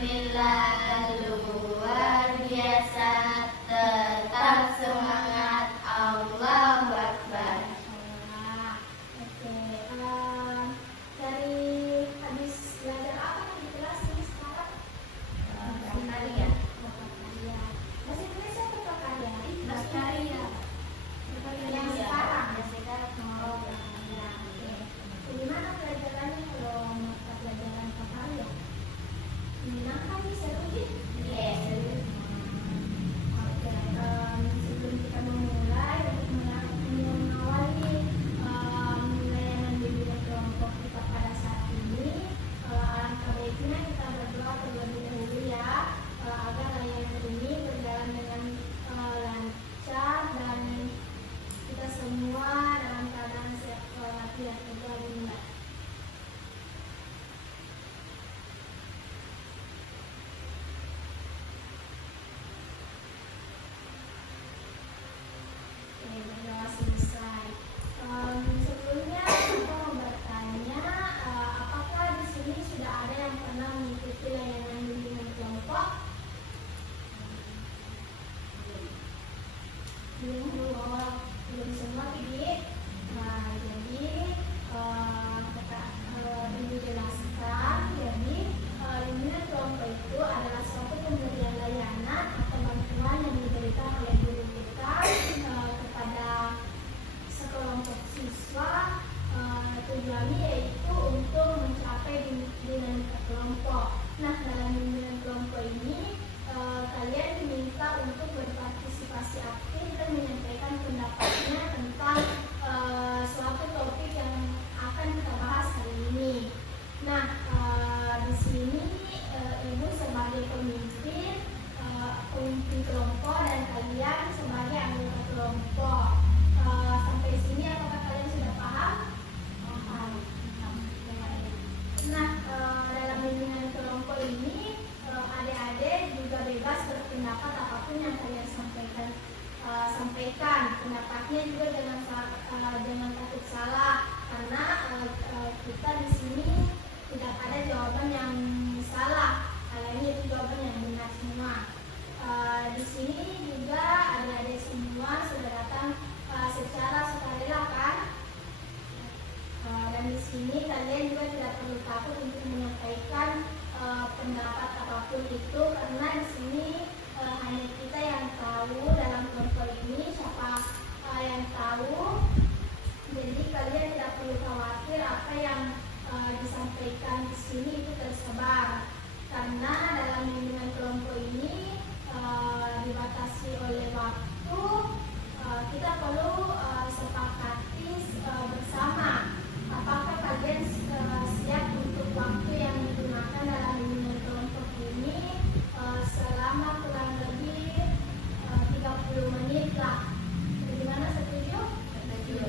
Alhamdulillah, luar biasa. Tetap semangat. Allahu Akbar. Oke, dari habis belajar apa di kelas ini sekarang? Prakarya. Prakarya. Bahasa Indonesia atau prakarya? Prakarya. Yang sekarang. Oh, Prakarya. Oke. Gimana pelajarannya kalau mata pelajaran prakarya? Menyenangkan sih, seru gitu? yes. Oke, sebelum kita memulai untuk mengawali layanan bimbingan kelompok kita pada saat ini, alangkah baiknya kita berdoa terlebih dahulu ya, agar layanan ini berjalan dengan lancar dan kita semua dalam keadaan sehat walafiat. Berdoa selesai. Sebelumnya kita mau bertanya, apakah di sini sudah ada yang pernah mengikuti layanan bimbingan kelompok? Belum semua Ibu. Nah, jadi Ibu jelaskan. Jadi bimbingan kelompok itu adalah suatu pemberian layanan atau bantuan yang diberikan oleh guru kita kepada sekelompok siswa, tujuannya yaitu untuk mencapai bimbingan kelompok. Nah, dalam bimbingan kelompok ini kalian diminta untuk berpartisipasi aktif dan menyampaikan pendapatnya tentang suatu topik yang akan kita bahas hari ini. Nah, di sini Ibu sebagai pemimpin kelompok dan kalian sebagai anggota kelompok. Sampai sini apakah kalian sudah paham? Paham. Nah, dalam bimbingan kelompok ini adik-adik juga bebas berpendapat apapun yang kalian sampaikan. Pendapatnya juga jangan takut salah, karena kita di sini tidak ada jawaban yang salah. Kalian itu jawaban yang benar semua. Di sini juga adik-adik semua sudah datang secara sukarela kan? Dan di sini kalian juga tidak perlu takut untuk menyampaikan pendapat apapun itu, karena di sini hanya kita yang tahu dalam kelompok ini siapa yang tahu. Jadi kalian tidak perlu khawatir apa yang disampaikan di sini itu tersebar, karena dalam bimbingan kelompok ini dibatasi oleh waktu. Kita perlu sepakati bersama apakah kalian siap untuk waktu yang digunakan dalam bimbingan kelompok ini selama kurang lebih 30 menit lah. Bagaimana, setuju? Setuju.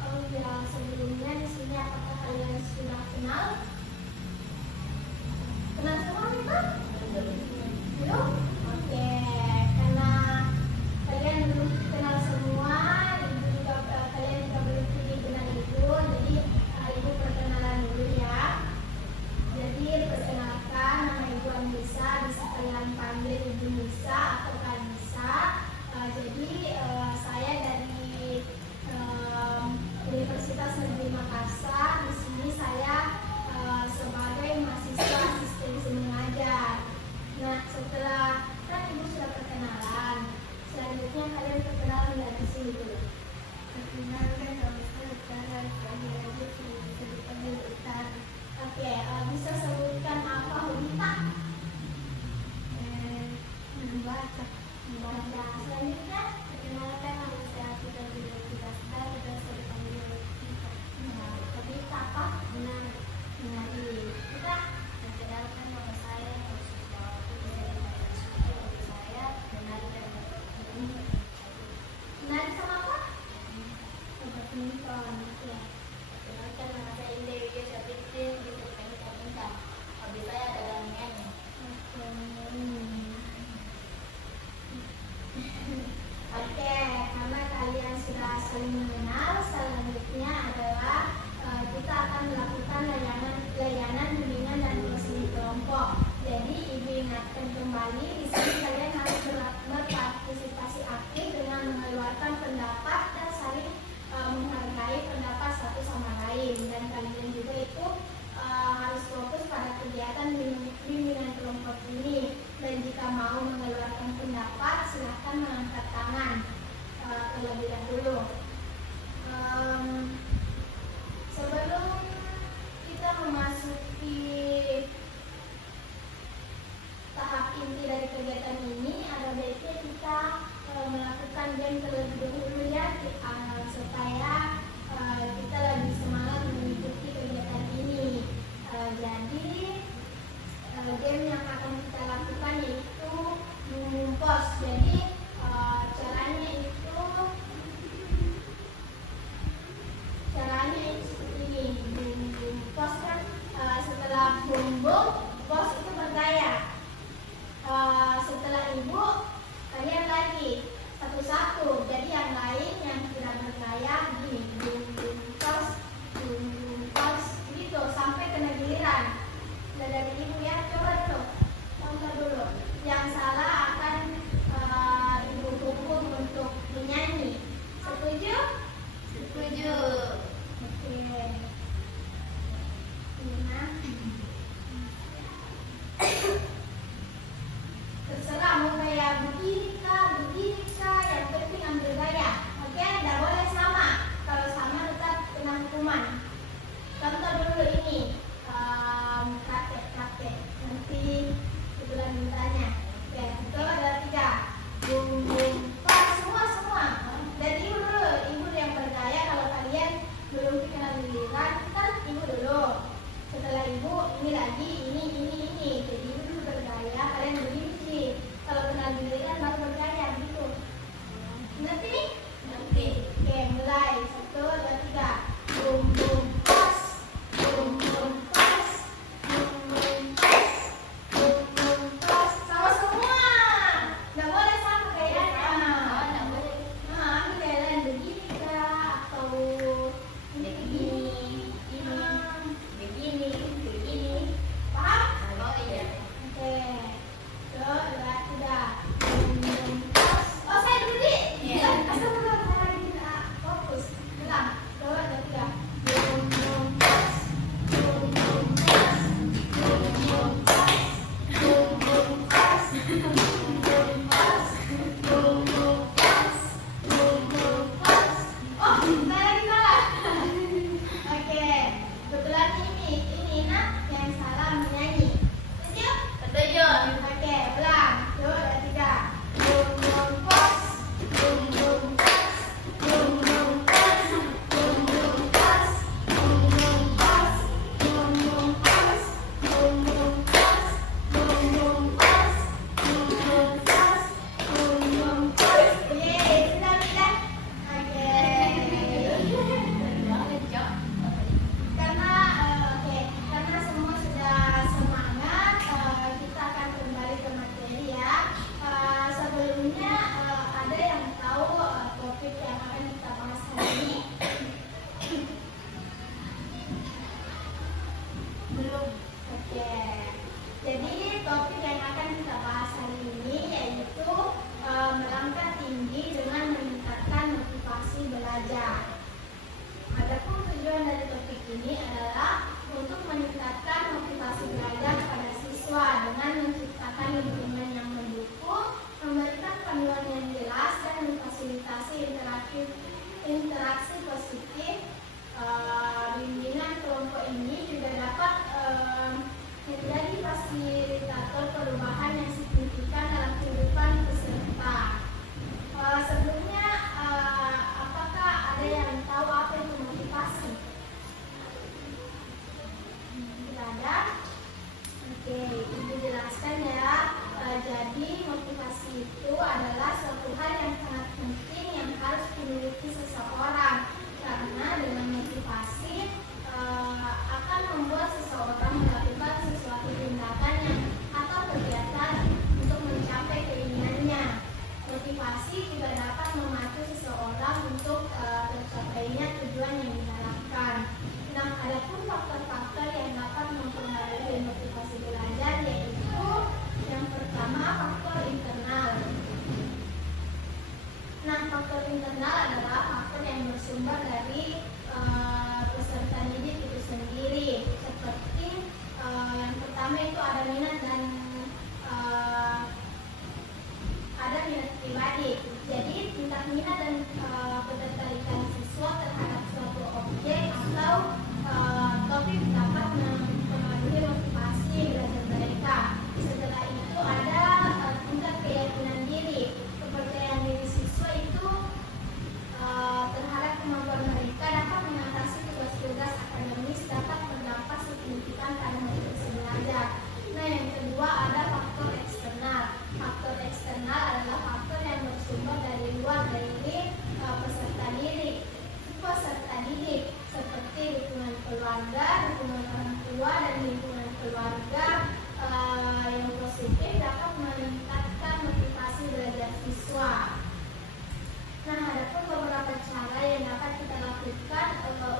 Oh ya, sebelumnya di sini apakah kalian sudah kenal? Kenal semua kita? Belum? Oke, karena kalian belum kenal semua, kalian juga belum kenal Ibu, jadi Ibu perkenalan dulu ya. Jadi perkenalkan, nama Ibu Anissa, bisa kalian panggil Ibu Nisa atau Kak Nisa. Jadi saya dari Universitas Negeri Makassar. Di sini saya sebagai mahasiswa asistensi mengajar. Nah, setelah kan Ibu sudah perkenalan, selanjutnya kalian perkenalan dari sini dulu. Perkenalkan, nama saya Utara, saya bisa dipanggil Utara. Oke, bisa sebutkan apa hobi tak? Membaca. Selanjutnya, perkenalkan, nama saya Fitri Universitas dan bisa dipanggil hobi setelah ibu ini lagi ini. Jadi ibu dulu bergaya, kalian berdiri. Kalau kenal diri kan baru bergaya gitu. Ngerti nih? Ngerti. Oke, mulai 1, 2, 3. Bum bum pas, bum bum pas, bum bum pas, bum bum pas. Sama semua. Nggak boleh sama gayanya. Oh, nggak boleh. Nah, ini gaya begini kak, atau ini begini. Paham? Oh iya. Oke. 1, 2, 3. Bum bum pas. Oh, saya dulu nih. Iya. Astagfirullah, fokus. Ulang. 1, 2, 3. Bum bum pas, bum bum pas, bum bum pas, bum bum pas, bum bum pas, bum bum pas, bum bum pas. Oh, saya lagi salah. Oke, kebetulan ini nak yang salah menyanyi. Setuju? Setuju. Oke, ulang. 2, 3. Bum bum pas, bum bum pas, bum bum pas, bum bum pas, bum bum pas, bum bum pas, bum bum pas, bum bum pas, bum bum pas, bum bum pas. Yeay, sudah. Oke. Banget, Cok. Karena semua sudah semangat, kita akan kembali ke materi ya. Sebelumnya ada yang tahu topik yang akan kita bahas hari ini? Belum. Oke. Jadi topik yang akan kita bahas hari ini yaitu melangkah tinggi dengan meningkatkan motivasi belajar. Adapun tujuan dari topik ini adalah untuk meningkatkan motivasi belajar pada siswa dengan menciptakan lingkungan yang mendukung, memberikan panduan yang jelas dan memfasilitasi interaksi positif. Bimbingan kelompok ini juga dapat menjadi fasilitator perubahan yang signifikan dalam kehidupan peserta. Sebelumnya, apakah ada yang tahu apa itu motivasi? Tidak ada? Oke, ibu jelaskan ya. Jadi motivasi itu adalah suatu hal yang sangat penting yang harus dimiliki seseorang, karena dengan motivasi akan membuat seseorang melakukan sesuatu tindakan atau kegiatan untuk mencapai keinginannya. Motivasi juga dapat memacu seseorang untuk tercapainya tujuan yang diharapkan. Nah, adapun faktor-faktor yang dapat mempengaruhi motivasi belajar yaitu yang pertama faktor internal. Nah, faktor internal adalah faktor yang bersumber dari peserta didik itu sendiri. Seperti yang pertama itu ada minat dan ada minat pribadi. Jadi tingkat minat dan ketertarikan siswa terhadap suatu objek atau topik dapat mempengaruhi motivasi belajar mereka. Setelah itu ada tingkat keyakinan diri. Kepercayaan diri siswa itu terhadap kemampuan mereka dapat mengatasi tugas-tugas akademis dapat berdampak signifikan pada motivasi belajar. Nah, yang kedua ada faktor eksternal. Faktor eksternal adalah faktor yang bersumber dari luar dari peserta didik, seperti dukungan keluarga, dukungan orang tua, dan lingkungan keluarga yang positif dapat meningkatkan motivasi belajar siswa. Nah, ada pun beberapa cara yang dapat kita lakukan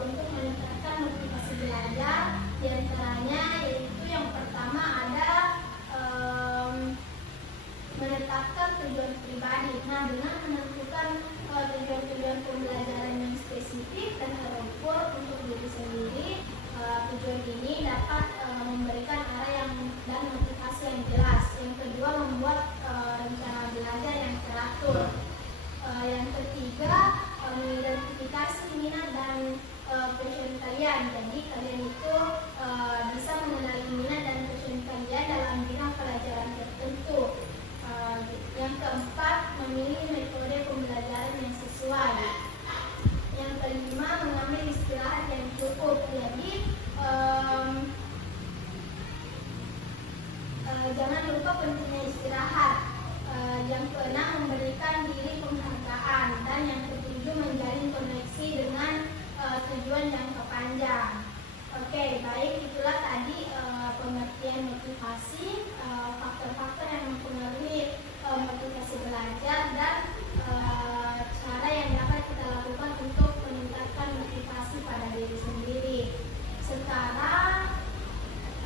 untuk meningkatkan motivasi belajar. Di antaranya yaitu yang pertama ada menetapkan tujuan pribadi. Nah, dengan menentukan tujuan-tujuan pembelajaran yang spesifik dan terukur untuk diri sendiri, tujuan ini dapat memberikan arah dan motivasi yang jelas. Yang kedua, membuat rencana belajar yang teratur. Yang ketiga, mengidentifikasi minat dan passion kalian. Jadi kalian itu bisa mengenali minat dan passion kalian dalam bidang pelajaran tertentu. Yang keempat, memilih metode pembelajaran yang sesuai. Yang kelima, mengambil istirahat yang cukup. Jadi Jangan lupa pentingnya istirahat. Yang keenam, memberikan diri penghargaan. Dan yang ketujuh, menjalin koneksi dengan tujuan jangka panjang. Oke, baik, itulah tadi pengertian motivasi, faktor-faktor yang mempengaruhi motivasi belajar, dan cara yang dapat kita lakukan untuk meningkatkan motivasi pada diri sendiri. Sekarang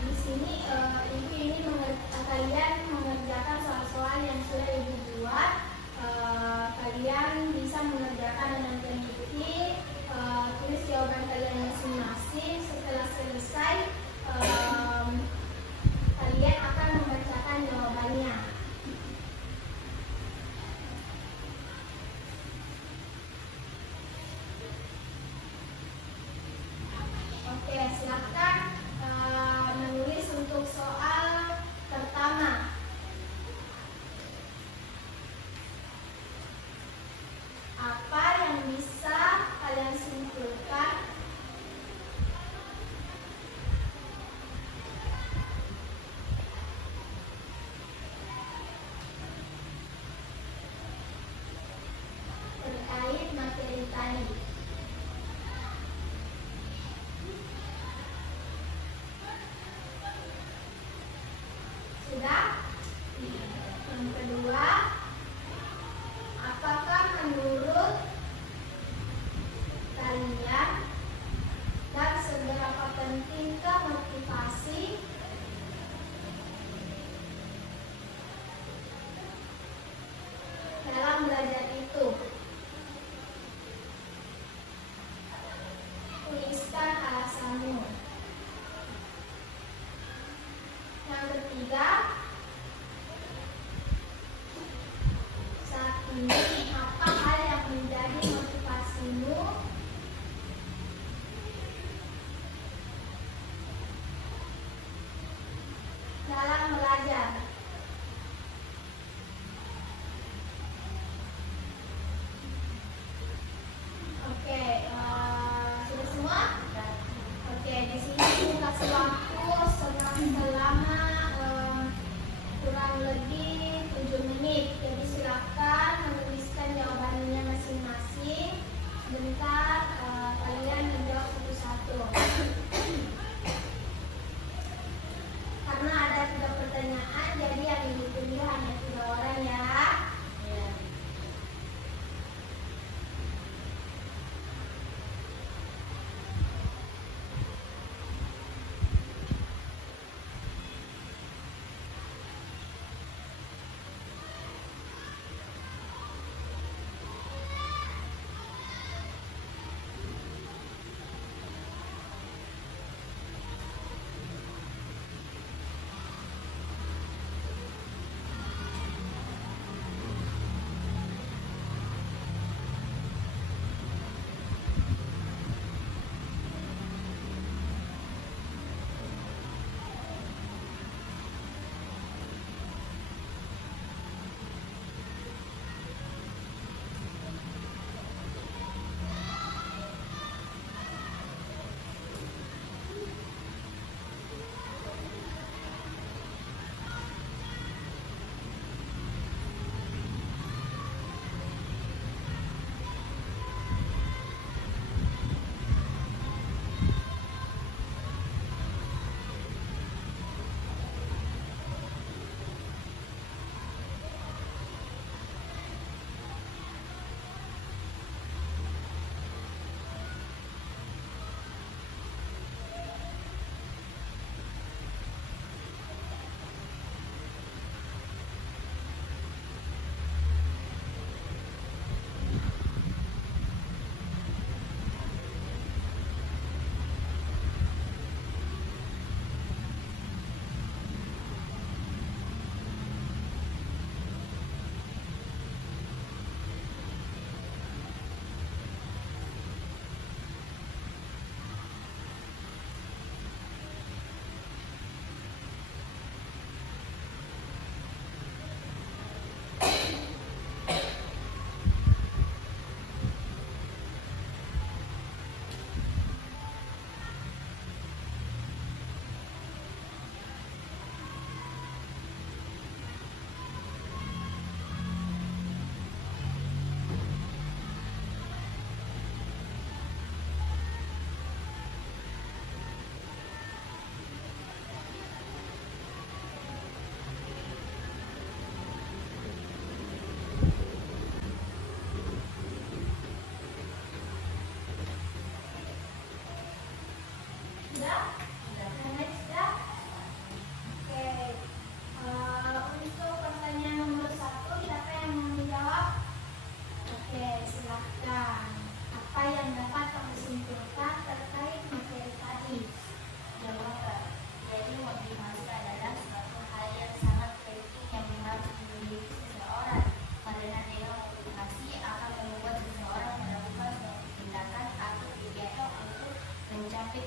di sini ibu ini kalian mengerjakan soal-soal yang sudah ibu buat. Kalian bisa mengerjakan dengan teliti, tulis jawaban kalian masing-masing. Setelah selesai, kalian akan membacakan jawabannya. Oke, silakan menulis untuk soal pertama. Apa yang bisa kalian simpulkan? Terkait materi tadi. Sudah? Yang kedua, apakah menurut kalian dan seberapa pentingkah motivasi dalam belajar itu? Tuliskan alasanmu. Yang ketiga, saat ini apa hal yang menjadi motivasimu dalam belajar? Oke, sudah semua? Oke, di sini aku kasih waktu selama kurang lebih 7 menit. Jadi silakan menuliskan jawabannya masing-masing. Sebentar kalian menjawab satu-satu. Karena ada 3 pertanyaan, jadi yang ditunggu hanya 3 orang ya.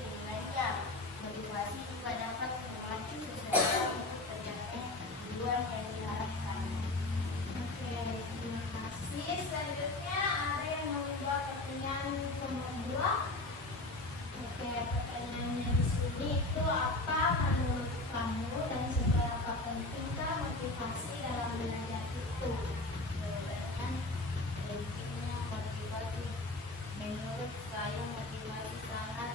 nilainya. Motivasi juga dapat memacu seseorang untuk tercapai tujuan yang diharapkan. Oke, terima kasih. Selanjutnya ada yang mau membuat pertanyaan nomor 2. Oke, pertanyaannya di sini itu apa menurut kamu dan seberapa pentingkah motivasi dalam belajar itu? Jawabannya, pentingnya motivasi. Menurut saya motivasi sangat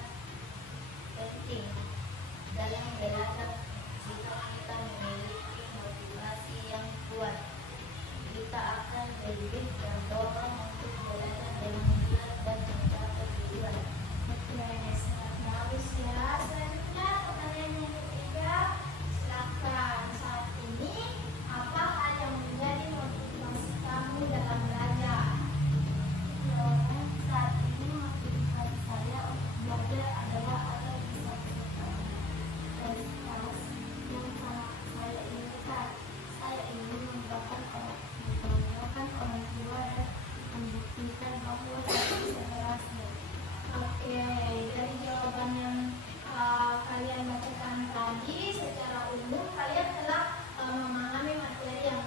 penting dalam belajar. Jika kita memiliki motivasi yang kuat, kita akan lebih terdorong untuk belajar dengan giat dan mencapai tujuan. Oke, sangat bagus ya. Selanjutnya pertanyaan yang ketiga, silakan. Saat ini apa hal yang menjadi motivasi kamu dalam belajar? Jawabannya, saat ini motivasi saya untuk belajar adalah agar bisa mengetahui prestasi yang sangat saya inginkan. Saya ingin membanggakan orang tua dan membuktikan bahwa saya bisa berhasil. Oke, dari jawaban yang kalian bacakan tadi, secara umum kalian telah memahami materi yang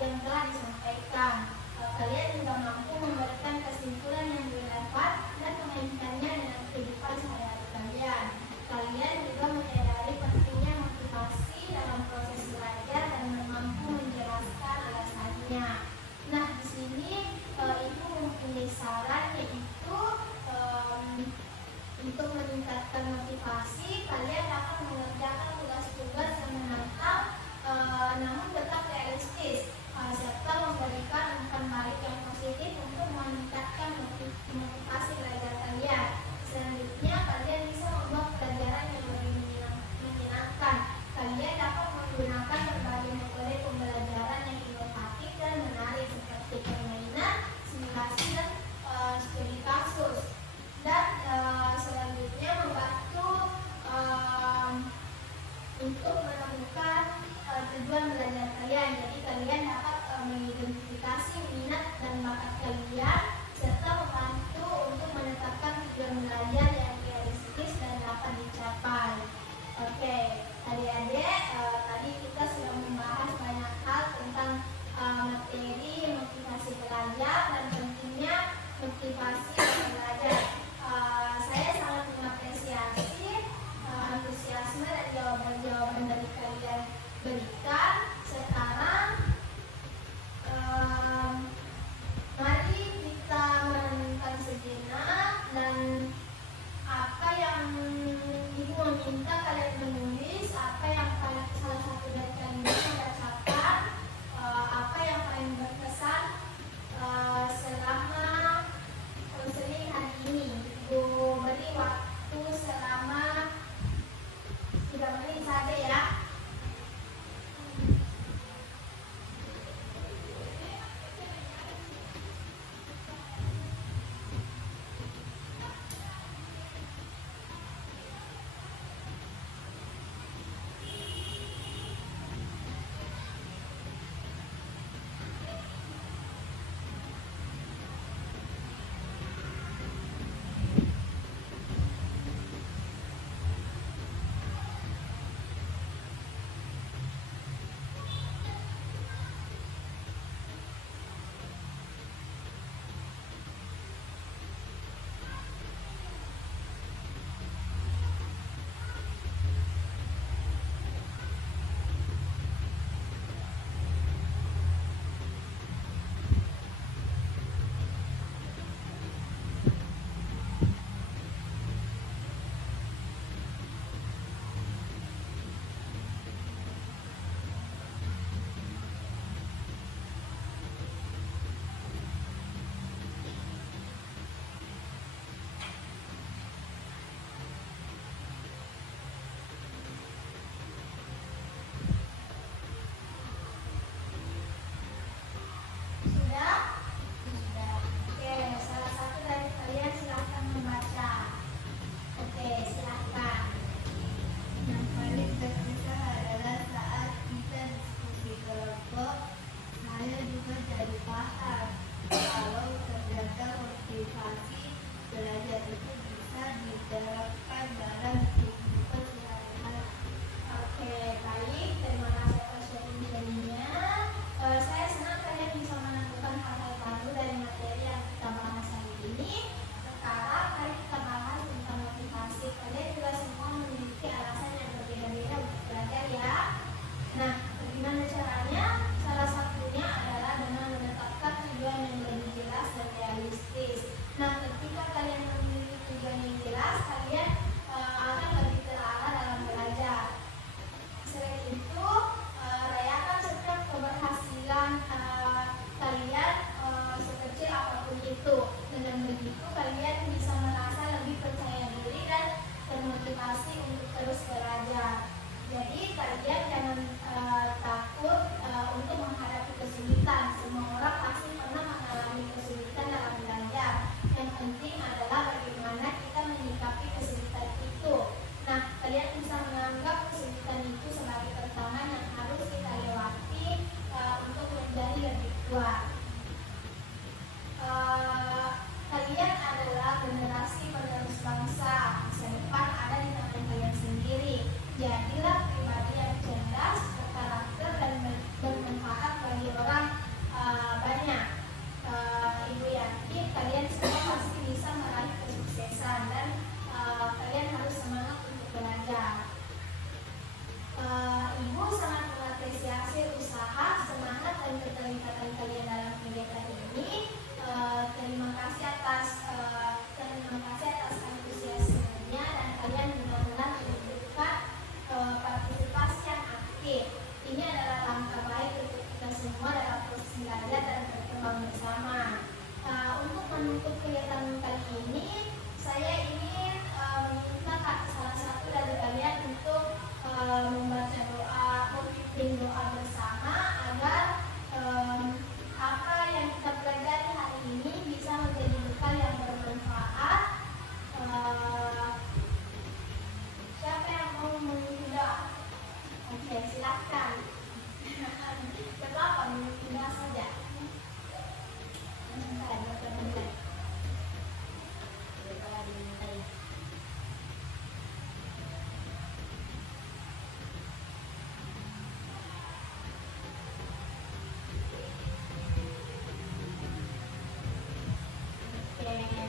yang telah disampaikan. Kalian juga mampu memberikan kesimpulan yang relevan dan mengaitkannya dengan kehidupan sehari-hari kalian. Kalian juga menyadari pentingnya motivasi dalam proses belajar dan mampu menjelaskan alasannya. Nah, di sini Ibu mempunyai saran, yaitu untuk meningkatkan motivasi, kalian dapat mengerjakan tugas-tugas yang menantang namun tetap realistis, serta memberikan umpan balik yang positif untuk meningkatkan motivasi belajar kalian. Selanjutnya, kalian bisa membuat pelajaran yang lebih menyenangkan. Kalian dapat menggunakan berbagai metode pembelajaran yang inovatif dan menarik seperti permainan, simulasi, dan studi kasus. Dan selanjutnya membantu untuk menemukan tujuan belajar kalian. Jadi kalian dapat mengidentifikasi minat dan bakat kalian, serta membantu untuk menetapkan tujuan belajar yang realistis dan dapat dicapai. Oke, adik-adik, tadi kita sudah membahas banyak hal tentang materi motivasi belajar dan pentingnya motivasi belajar. Saya sangat mengapresiasi antusiasme dan jawaban-jawaban dari kalian berikan. Sekarang mari kita merenungkan sejenak, dan apa yang Ibu meminta kalian menulis apa yang salah satu dari kalian membacakan, apa yang paling berkesan selama konseling hari ini. Ibu beri waktu selama 3 menit saja ya. kelas, kalian akan lebih terarah dalam belajar. Selain itu, rayakan setiap keberhasilan kalian sekecil apapun itu. Dengan begitu kalian bisa merasa lebih percaya diri dan termotivasi untuk terus belajar. Jadi kalian jangan takut untuk menghadapi kesulitan. Semua orang pasti pernah mengalami kesulitan dalam belajar. Yang penting adalah bagaimana kita menyikapi kesulitan itu. Nah, kalian bisa menganggap kesulitan itu sebagai tantangan yang harus kita lewati untuk menjadi lebih kuat. Kalian adalah generasi penerus bangsa. Masa depan ada di tangan kalian sendiri. Jadilah pribadi yang cerdas, berkarakter, dan bermanfaat bagi orang banyak. Ibu yakin kalian semua pasti bisa meraih kesuksesan dan kalian harus semangat untuk belajar. Ibu sangat mengapresiasi usaha, semangat, dan keterlibatan kalian dalam kegiatan ini. Terima kasih atas antusiasmenya, dan kalian benar-benar menunjukkan partisipasi yang aktif. Ini adalah langkah baik untuk kita semua dalam proses belajar dan berkembang bersama. Untuk menutup kegiatan kali ini, saya ingin meminta salah satu dari kalian untuk membaca doa, memimpin doa bersama agar apa yang kita pelajari hari ini bisa menjadi bekal yang bermanfaat. Siapa yang mau memimpin doa? Oke, silakan. Berapa memimpin doa saja?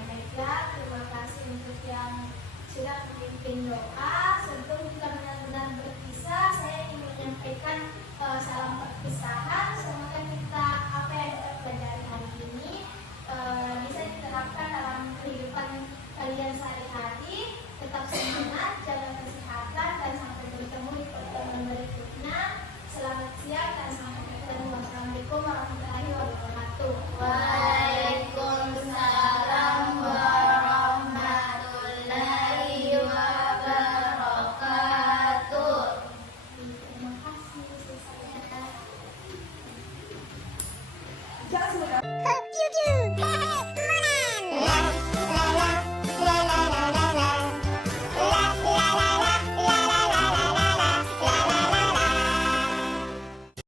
Baiklah, terima kasih untuk yang sudah memimpin doa. Sebelum kita benar-benar berpisah, saya ingin menyampaikan salam perpisahan. Semoga kita apa yang kita pelajari hari ini bisa diterapkan dalam kehidupan kalian sehari-hari.